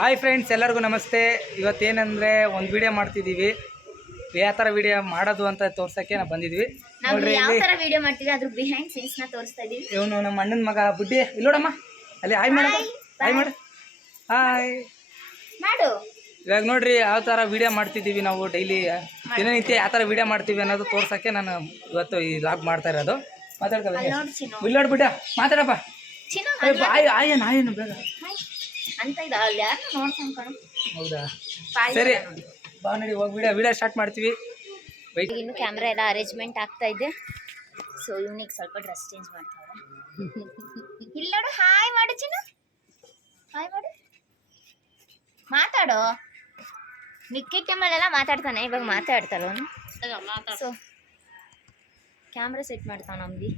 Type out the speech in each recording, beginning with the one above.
Hi friends, ಎಲ್ಲರಿಗೂ ನಮಸ್ತೆ. ಇವತ್ತೇನಂದರೆ ಒಂದು ವಿಡಿಯೋ ಮಾಡ್ತಿದ್ದೀವಿ. ಯಾವ ಥರ ವಿಡಿಯೋ ಮಾಡೋದು ಅಂತ ತೋರ್ಸೋಕ್ಕೆ ನಾವು ಬಂದಿದ್ವಿ. ನೋಡ್ರಿ ಯಾವ ಥರ ವಿಡಿಯೋ ಮಾಡ್ತೀವಿ ಅದ್ರ ಬಿಹೈಂಡ್ ಸೀನ್ಸ್ನ ತೋರಿಸ್ತಾ ಇದ್ದೀವಿ. ಇವನು ನಮ್ಮ ಅಣ್ಣನ ಮಗ ಬುಡ್ಡಿ. ಇಲ್ಲೋಡಮ್ಮ, ಅಲ್ಲಿ ಹಾಯ್ ಮಾಡಪ್ಪ, ಹಾಯ್ ಮಾಡು, ಹಾಯ್ ಮಾಡು. ಇವಾಗ ನೋಡ್ರಿ ಯಾವ ಥರ ವಿಡಿಯೋ ಮಾಡ್ತಿದ್ದೀವಿ ನಾವು. ಡೈಲಿ ದಿನನಿತ್ಯ ಯಾವ ಥರ ವಿಡಿಯೋ ಮಾಡ್ತೀವಿ ಅನ್ನೋದು ತೋರ್ಸೋಕ್ಕೆ ನಾನು ಇವತ್ತು ಈ ಲಾಗ್ ಮಾಡ್ತಾ ಇರೋದು. ಮಾತಾಡ್ಕೊಳ್ಳಿ, ಇಲ್ಲೋಡ್ ಬಿಡ್ಡ, ಮಾತಾಡಪ್ಪ. ಆಯೇನು ಬೇಗ ಅಂತ ಇದೆ ಅಲ್ಲಿ ಯಾರು ನೋಡ್ಕೊಂಡು ಕಣು. ಹೌದಾ, ಸರಿ ಬಾ ನಡಿ ಹೋಗಿ ವಿಡಿಯೋ ಸ್ಟಾರ್ಟ್ ಮಾಡ್ತೀವಿ. ಇನ್ನು ಕ್ಯಾಮ್ರಾ ಎಲ್ಲ ಅರೇಂಜ್ಮೆಂಟ್ ಆಗ್ತಾ ಇದೆ. ಸೊ ಇವನಿಗೆ ಸ್ವಲ್ಪ ಡ್ರೆಸ್ ಚೇಂಜ್ ಮಾಡ್ತಾರೆ. ಇಲ್ಲಿ ನೋಡು, ಹಾಯ್ ಮಾಡು ಚಿನ್ನು, ಹಾಯ್ ಮಾಡು, ಮಾತಾಡೋ. ನಿಕ್ಕಿ ಕೆಮ್ಮಲೆಲ್ಲ ಮಾತಾಡ್ತಾನೆ, ಇವಾಗ ಮಾತಾಡ್ತಾರ ಅವನು. ಸೊ ಕ್ಯಾಮ್ರಾ ಸೆಟ್ ಮಾಡ್ತಾವ ನಮ್ದು.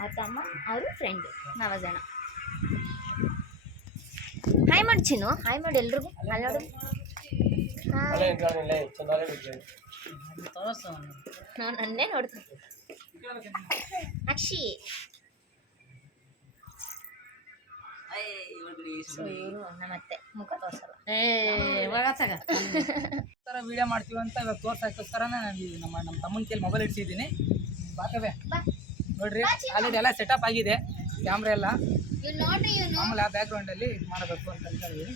ಅವ್ರ ತಮ್ಮ, ಅವರು ಫ್ರೆಂಡ್, ನಾವಜನ. ಹಾಯ್ ಮಾಡಿ ಚಿನ್ನು, ಹಾಯ್ ಮಾಡಿ ಎಲ್ರಿಗೂ. ಅಲ್ಲಿ ನೋಡು, ನನ್ನೇ ನೋಡ್ತಾನೆ ಅಕ್ಷಿ. ಇವರು ನಮ್ಮತ್ತೆ ಮುಖ ತೋರ್ಸಲ್ಲ. ಥರ ವಿಡಿಯೋ ಮಾಡ್ತೀವಿ ಅಂತ ಇವಾಗ ತೋರ್ಸೋಕ್ಕೋಸ್ಕರನೇ ನಾನು ನಮ್ಮ ತಮ್ಮನ ಕೈಲಿ ಮೊಬೈಲ್ ಇಡ್ಸಿದ್ದೀನಿ. ಬಾಕವೇ ನೋಡ್ರಿ, ಆಲ್ರೆಡಿ ಎಲ್ಲ ಸೆಟಪ್ ಆಗಿದೆ, ಕ್ಯಾಮ್ರಾ ಎಲ್ಲ. ಆಮೇಲೆ ಆ ಬ್ಯಾಕ್ಗ್ರೌಂಡಲ್ಲಿ ಇದು ಮಾಡಬೇಕು ಅಂತ ಅಂದ್ಕೊಂಡಿದ್ದೀನಿ.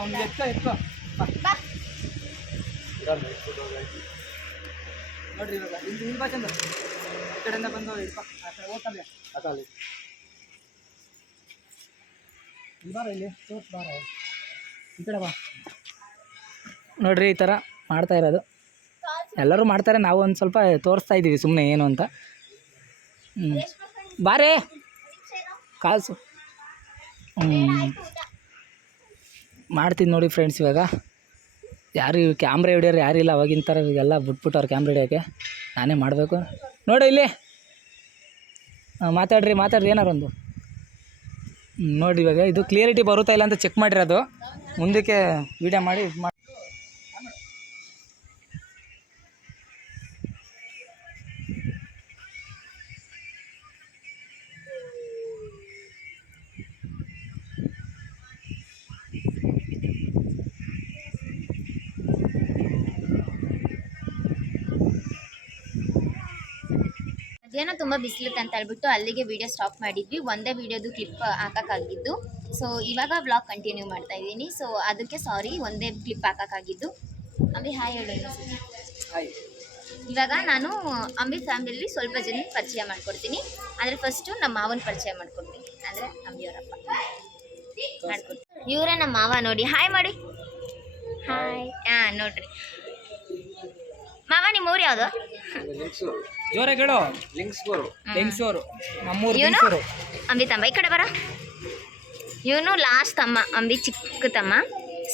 ಅವ್ನಿಗೆ ಎತ್ಕೋ ನೋಡ್ರಿ. ಇವಾಗ ಇಲ್ಲಿ ಬಾ ಚಂದ, ಈ ಕಡೆಯಿಂದ ಬಂದವ್ರು ಇಡ್ಪ, ಆ ಕಡೆ ಓದ್ತಲ್ಲ ಅದಲ್ಲಿ ಬಾರ, ಇಲ್ಲಿ ತೋರ್ಸ್ ಬಾರ, ಈ ಕಡೆ ಬಾ. ನೋಡ್ರಿ ಈ ಥರ ಮಾಡ್ತಾ ಇರೋದು ಎಲ್ಲರೂ ಮಾಡ್ತಾರೆ, ನಾವು ಒಂದು ಸ್ವಲ್ಪ ತೋರಿಸ್ತಾ ಇದ್ದೀವಿ ಸುಮ್ಮನೆ ಏನು ಅಂತ. ಬಾರೇ ಕಾಸು ಮಾಡ್ತೀನಿ ನೋಡಿ ಫ್ರೆಂಡ್ಸ್. ಇವಾಗ ಯಾರು ಕ್ಯಾಮ್ರಾ ಹಿಡಿಯೋರು ಯಾರಿಲ್ಲ, ಅವಾಗಿನ ಥರ ಎಲ್ಲ ಬಿಟ್ಬಿಟ್ಟು ಅವ್ರು ಕ್ಯಾಮ್ರಾ ಹಿಡಿಯೋಕ್ಕೆ ನಾನೇ ಮಾಡಬೇಕು. ನೋಡಿ ಇಲ್ಲಿ ಮಾತಾಡ್ರಿ ಏನಾರು ಒಂದು. ನೋಡಿ ಇವಾಗ ಇದು ಕ್ಲಿಯರಿಟಿ ಬರುತ್ತಾ ಇಲ್ಲ ಅಂತ ಚೆಕ್ ಮಾಡಿರೋದು, ಮುಂದಕ್ಕೆ ವಿಡಿಯೋ ಮಾಡಿ ಇದು ಮಾಡಿ. ಮಧ್ಯಾಹ್ನ ತುಂಬ ಬಿಸಿಲಿತ್ತು ಅಂತ ಹೇಳ್ಬಿಟ್ಟು ಅಲ್ಲಿಗೆ ವಿಡಿಯೋ ಸ್ಟಾಪ್ ಮಾಡಿದ್ವಿ. ಒಂದೇ ವಿಡಿಯೋದು ಕ್ಲಿಪ್ ಹಾಕೋಕ್ಕಾಗಿದ್ದು. ಸೊ ಇವಾಗ ವ್ಲಾಗ್ ಕಂಟಿನ್ಯೂ ಮಾಡ್ತಾ ಇದ್ದೀನಿ. ಸೊ ಅದಕ್ಕೆ ಸಾರಿ, ಒಂದೇ ಕ್ಲಿಪ್ ಹಾಕೋಕ್ಕಾಗಿದ್ದು. ಅಂಬಿ ಹಾಯ್ ಹೇಳು. ಇವಾಗ ನಾನು ಅಂಬಿ ಫ್ಯಾಮಿಲಿ ಸ್ವಲ್ಪ ಜನ ಪರಿಚಯ ಮಾಡ್ಕೊಡ್ತೀನಿ. ಅಂದರೆ ಫಸ್ಟು ನಮ್ಮ ಮಾವನ ಪರಿಚಯ ಮಾಡ್ಕೊಡ್ತೀನಿ, ಅಂದರೆ ಅಂಬಿಯವರಪ್ಪ ಮಾಡ್ಕೊಡ್ತೀನಿ. ಇವರೇ ನಮ್ಮ ಮಾವ. ನೋಡಿ, ಹಾಯ್ ಮಾಡಿ, ಹಾಯ್. ನೋಡ್ರಿ ಮಾವ, ನಿಮ್ಮ ಊರು ಯಾವುದು? ಜೋರಾಗಿ ಹೇಳು. ಲಿಂಗ್ಸೂರು ನಮ್ಮೂರು. ಇವನು ಅಂಬಿ ತಮ್ಮ, ಈ ಕಡೆ ಬರ. ಇವನು ಲಾಸ್ಟ್ ತಮ್ಮ, ಅಂಬಿ ಚಿಕ್ಕ ತಮ್ಮ.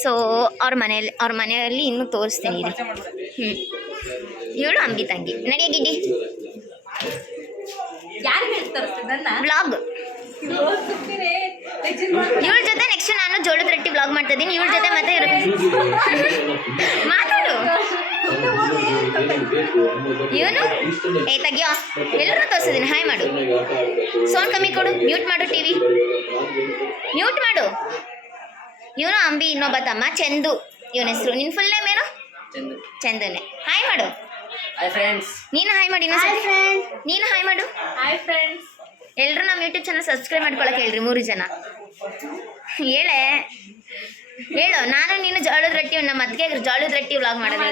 ಸೊ ಅವ್ರ ಮನೆಯಲ್ಲಿ ಇನ್ನೂ ತೋರಿಸ್ತೀನಿ ಇದು. ಇವಳು ಅಂಬಿ ತಂಗಿ. ನಡೆಯ ಗಿಡ್ಡಿ ಬ್ಲಾಗ್. ಇವಳ ಜೊತೆ ನೆಕ್ಸ್ಟ್ ನಾನು ಜೋಳದ ರೊಟ್ಟಿ ಬ್ಲಾಗ್ ಮಾಡ್ತಾ ಇದ್ದೀನಿ. ಇವಳ ಜೊತೆ ಮತ್ತೆ ಮಾತಾಡು. ಇವನು ತೆಗಿಯೋ, ಎಲ್ಲರೂ ತೋರಿಸಿದ್ದೀನಿ. ಹಾಯ್ ಮಾಡು, ಸೌಂಡ್ ಕಮ್ಮಿ ಕೊಡು, ಮ್ಯೂಟ್ ಮಾಡು, ಟಿವಿ ಮ್ಯೂಟ್ ಮಾಡು. ಇವನು ಅಂಬಿ ಇನ್ನೊಬ್ಬ ತಮ್ಮ ಚಂದು, ಇವನ ಹೆಸರು. ನಿನ್ನ ಫುಲ್ ನೇಮ್ ಏನು? ಚಂದನೆ. ಹಾಯ್ ಮಾಡು. ನೀನು ಹಾಯ್ ಮಾಡಿ, ನೀನು ಹಾಯ್ ಮಾಡು. ಎಲ್ಲರೂ ನಮ್ಮ ಯೂಟ್ಯೂಬ್ ಚಾನಲ್ ಸಬ್ಸ್ಕ್ರೈಬ್ ಮಾಡ್ಕೊಳಕ್ಕೆ ಹೇಳ್ರಿ, 3 ಜನ ಹೇಳು. ನಾನು ನೀನು ಜೋಳದ ರೊಟ್ಟಿ, ನಮ್ಮ ಅತ್ತಿಗೆ ಜೋಳದ ರೊಟ್ಟಿ ವ್ಲಾಗ್ ಮಾಡೋದು.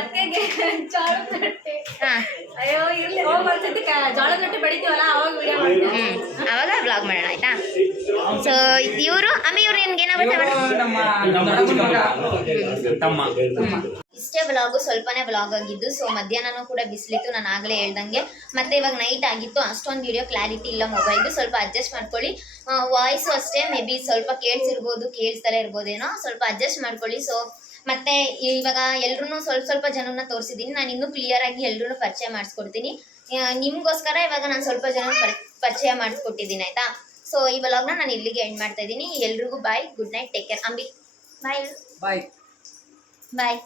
ಅವಾಗ ವ್ಲಾಗ್ ಮಾಡೋಣ, ಆಯ್ತಾ? ಸೊ ಇವರು ಅಮ್ಮಿ, ಇವ್ರು ನಿಮ್ಗೆ ಏನಾಗುತ್ತೆ? ಇಷ್ಟೇ ವ್ಲಾಗು, ಸ್ವಲ್ಪನೇ ವ್ಲಾಗ್ ಆಗಿದ್ದು. ಸೊ ಮಧ್ಯಾಹ್ನನೂ ಕೂಡ ಬಿಸಿಲಿತ್ತು, ನಾನು ಆಗಲೇ ಹೇಳ್ದಂಗೆ. ಮತ್ತೆ ಇವಾಗ ನೈಟ್ ಆಗಿತ್ತು, ಅಷ್ಟೊಂದು ವಿಡಿಯೋ ಕ್ಲಾರಿಟಿ ಇಲ್ಲ ಮೊಬೈಲ್ದು. ಸ್ವಲ್ಪ ಅಡ್ಜಸ್ಟ್ ಮಾಡ್ಕೊಳ್ಳಿ. ವಾಯ್ಸು ಅಷ್ಟೇ ಮೇ ಬಿ ಸ್ವಲ್ಪ ಕೇಳಿಸ್ತಾನೆ ಇರ್ಬೋದೇನೋ, ಸ್ವಲ್ಪ ಅಡ್ಜಸ್ಟ್ ಮಾಡ್ಕೊಳ್ಳಿ. ಸೊ ಮತ್ತೆ ಇವಾಗ ಎಲ್ರೂ ಸ್ವಲ್ಪ ಜನನ ತೋರಿಸಿದ್ದೀನಿ. ನಾನು ಇನ್ನೂ ಕ್ಲಿಯರಾಗಿ ಎಲ್ರೂ ಪರಿಚಯ ಮಾಡಿಸ್ಕೊಡ್ತೀನಿ ನಿಮಗೋಸ್ಕರ. ಇವಾಗ ನಾನು ಸ್ವಲ್ಪ ಜನ ಪರಿಚಯ ಮಾಡಿಸ್ಕೊಟ್ಟಿದ್ದೀನಿ, ಆಯಿತಾ? ಸೊ ಈ ವ್ಲಾಗ್ನ ನಾನು ಇಲ್ಲಿಗೆ ಎಂಡ್ ಮಾಡ್ತಾ ಇದ್ದೀನಿ. ಎಲ್ರಿಗೂ bye, good night, take care. Ambi bye. ಬಾಯ್.